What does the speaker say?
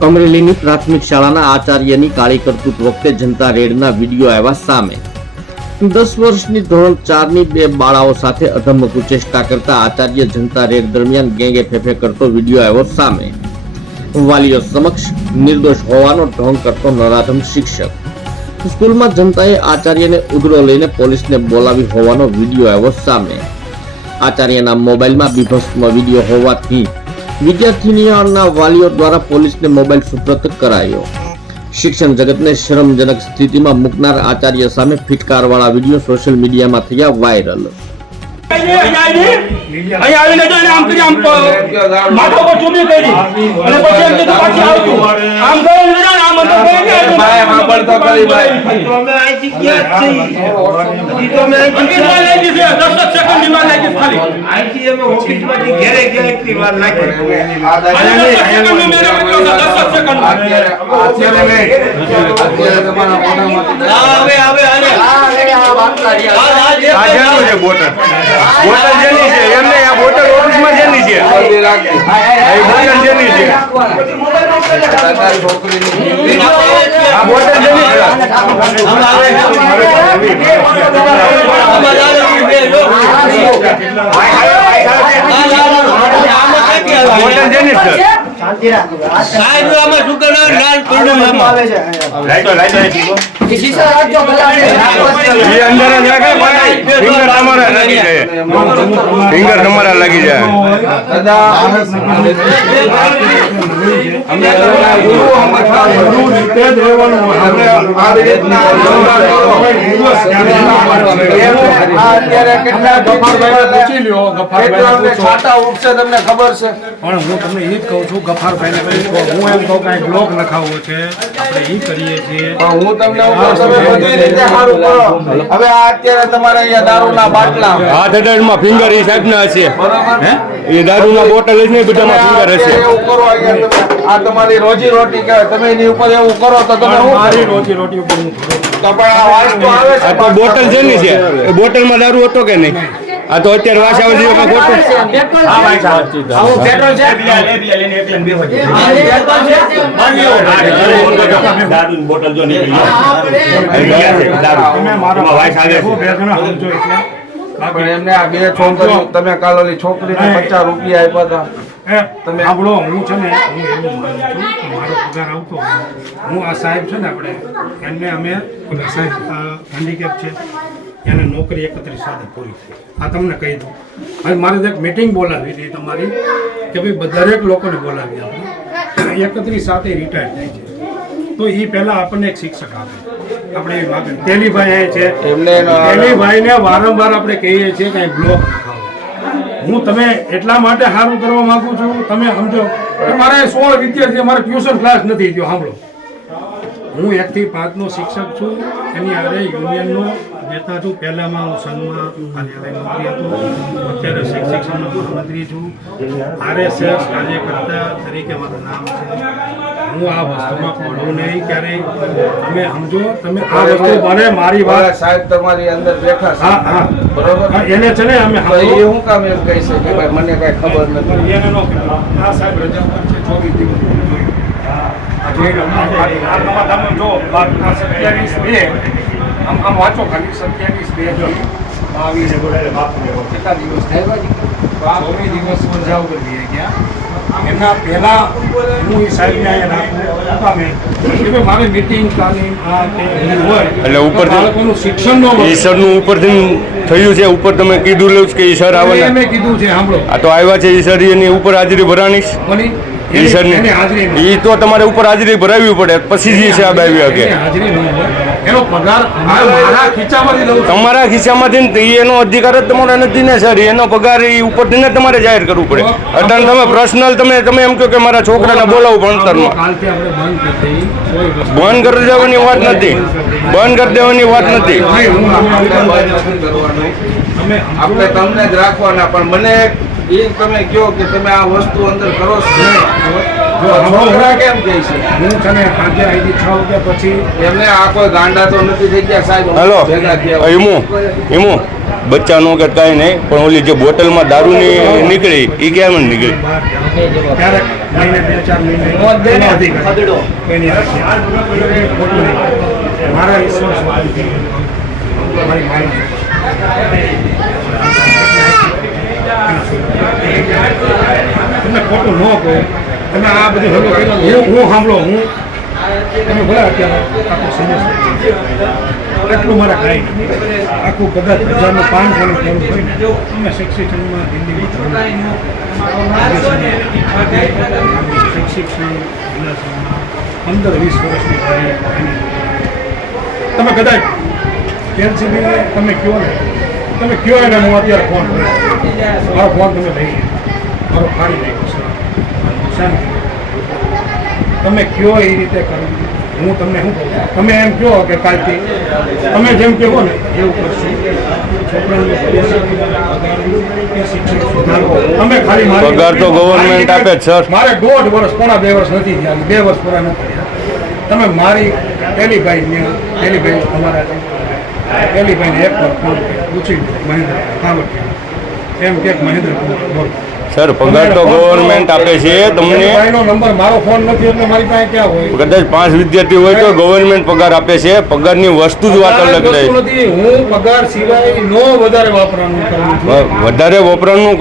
અમરેલીની પ્રાથમિક શાળાના આચાર્યની કાળી કરતૂત વખતે જનતા રેડના વિડીયો આવ્યા સામે। 10 વર્ષની ધોરણ 4ની બે બાળાઓ સાથે અધમ કુચેષ્ટા કરતા આચાર્ય જનતા રેડ દરમિયાન ગેંગે ફેફે કરતો વિડીયો આવ્યો સામે। વાલીઓ સમક્ષ નિર્દોષ હોવાનો ઢોંગ કરતો નરાધમ શિક્ષક। સ્કૂલમાં જનતાએ આચાર્યને ઉધડો લઈને પોલીસને બોલાવી હોવાનો વિડીયો આવ્યો સામે। આચાર્યના મોબાઈલમાં બીભત્સ વિડીયો હોવાથી વિદ્યાર્થીનીઓના વાલીઓ દ્વારા પોલીસને મોબાઈલ સુપ્રત કરાયો। શિક્ષણ જગતને શરમજનક સ્થિતિમાં મૂકનાર આચાર્ય સામે ફિટકારવાળા વિડીયો સોશિયલ મીડિયામાં થયા વાયરલ। બોટલ જેની છે એમને આ બોટલ ઓફિસમાં જેની છે આ બોટલ જેની છે આ બોટલ જેની છે બોટલ જેની છે સાહેબ આમાં શું કરે લાલ પીળું આવે છે લાઈટો શીશા રાખજો એ અંદર જ રાખે ભાઈ ફિંગર તમારા લાગી જાય ફિંગર તમારા લાગી જાય દાદા અમે રીતે જ રહેવાનું આપણે આ રીતના અત્યારે કેટલા ગફારભાઈ પૂછી લ્યો ગફારભાઈ છાટા ઉઠશે તમને ખબર છે પણ હું તમને એ જ કહું છું ગફારભાઈને હું એમ કહું કે બ્લોક લખાવવો છે આપણે એ કરીએ છીએ હું તમને બધી રીતે સારું કરો હવે આ અત્યારે તમારે અહીંયા દારૂના બાટલા હાથ અડાડમાં ફિંગર એ સાહેબના હશે હે એ દારૂના બોટલ જ નહીં બધામાં ફિંગર હશે એવું કરો અહીંયા આ તમારી રોજી રોટી કહેવાય તમે એની ઉપર એવું કરો તો તમે મારી રોજી રોટી ઉપર હું તો પણ આ વાસ તો આવે છે આ બોટલ જેની છે એ બોટલમાં દારૂ હતો કે નહીં આ તો અત્યારે વાસ આવે છે એમાં ખોટું હા ભાઈ સાહેબ આવું પેટ્રોલ છે લઈને એકલે બે હોય દારૂની બોટલ જો નીકળી દારૂ મારા વાસ આવે છે બે જણા સમજો એટલે પણ એમને આ બે છોકરીઓ તમે કાલોલી છોકરીને 50 રૂપિયા આપ્યા હતા તમે સાંભળો હું છે ને હું એવું માનું છું કે મારો પગાર આવતો હું આ સાહેબ છે ને આપણે એમને અમે સાહેબ હેન્ડીકેપ છે એને નોકરી 31 સાથે પૂરી થઈ આ તમને કહી દઉં હવે મારે એક મીટિંગ બોલાવી હતી તમારી કે ભાઈ દરેક લોકોને બોલાવી આપણે 31 સાથે રિટાયર થાય છે તો એ પહેલાં આપણને એક શિક્ષક આપે આપણે એવી માગણી તેલીભાઈ છે તેલીભાઈને વારંવાર આપણે કહીએ છીએ કે બ્લોક લખાવો હું તમે એટલા માટે સારું કરવા માંગુ છું તમે સમજો કે મારે 16 વિદ્યાર્થીઓ મારે ટ્યુશન ક્લાસ નથી થયો સાંભળો હું 1 થી 5 નો શિક્ષક છું એની આરે યુનિયનનો નેતા છું પહેલામાં હું સંઘમાં કાર્યાલય મંત્રી હતો અત્યારે શિક્ષણનો મહામંત્રી છું RSS કાર્યકર્તા તરીકે મારું નામ છે હું આ વસ્તુમાં પડું નહીં ક્યારેય તમે સમજો તમે આ વસ્તુ મને મારી વાત સાહેબ તમારી અંદર બેઠા છે હા બરોબર એને છે ને અમે એ હું કામ એમ કહી છે કે ભાઈ મને કઈ ખબર નથી એને નો આ સાહેબ રજા પર છે 24 દિવસ જો 27/2 આમ વાંચો ખાલી 27/2 કેટલા દિવસ થાય 24 દિવસ રજાઓ કરી ગયા એના પહેલા હું એ સાહેબને અહીંયા રાખું મારે મીટિંગ તાલીમ આ હોય એટલે ઉપરથી શિક્ષણનો સરનું ઉપરથી થયું છે ઉપર તમે કીધું લેવું કે સર આવે મેં કીધું છે સાંભળો આ તો આવ્યા છે સર એની ઉપર હાજરી ભરાણી એ તો તમારે ઉપર હાજરી ભરાવવી પડે પછી જ સાહેબ આવી શકે એનો પગાર મારા ખીચામાંથી લઉં તમારા ખિસ્સામાંથી એનો અધિકાર જ તમારે નથી ને સર એનો પગાર એ ઉપરથી ને તમારે જાહેર કરવું પડે અત્યારે તમે પર્સનલ તમે એમ કહો કે મારા છોકરાને બોલાવું ભણતરમાં બંધ કરી દેવાની વાત નથી બંધ કરી દેવાની વાત નથી આપણે તમને જ રાખવાના પણ મને એ તમે કહો કે તમે આ વસ્તુ અંદર કરો છો કેમ કહે છે હું છે ને આજે આવી 6 વાગ્યા પછી એમને આ કોઈ ગાંડા તો નથી થઈ ગયા સાહેબ હેલો ઈમુ બચ્ચાનો કે કાંઈ નહીં, પણ ઓલી જે બોટલમાં દારૂની નીકળી એ કેમ નીકળી? બહાર જાઓ ક્યારેક મહિને 2-4 મહિને એનો અધિકાર કોઈની હાથે. એ ખોટું નહીં. મારા ઈશ્વર સ્વામી મારી માનવ તમને ખોટું ન કહો. તમે આ બધું હલો કર્યો હું સાંભળો હું તમે ભલે અત્યારે આખું સિરિયસ એટલું મારા કાંઈ નહીં. આખું કદાચ 1500 નું હોય ને અમે શિક્ષિક્ષણમાં દિલ્હીમાં શિક્ષિક્ષણ 15-20 વર્ષની કરી. તમે કદાચ એલસીબી તમે કહો ને તમે કહો એને હું અત્યારે ફોન કરું. મારો ફોન તમે લઈ મારો ફાડી નાખ્યો છે શાંતિ. તમે કહો એ રીતે કરો. હું તમને શું કહું, તમે એમ કહો કે કાલથી તમે જેમ કહો ને એવું કરશું. અમે ખાલી પગાર તો ગવર્મેન્ટ આપે જ સર. મારે 1.5 વર્ષ 2 વર્ષ નથી થયા, 2 વર્ષ પૂરા નથી થયા. તમે મારી પેલીભાઈ અમારા પેલીભાઈને એક વાર ફોન પૂછી મહેન્દ્ર કાવડિયા એમ કે મહેન્દ્ર બોલ સર પગાર તો ગવર્મેન્ટ આપે છે તમને. ભાઈનો નંબર મારો ફોન નથી એટલે મારી પાસે ક્યાં હોય. કદાચ 5 વિદ્યાર્થી હોય તો ગવર્મેન્ટ પગાર આપે છે. પગારની વસ્તુ જ વાત અલગ રહે. નથી હું પગાર સિવાય નો વધારે વાપરવાનું કરું છું. વધારે વપરાશનું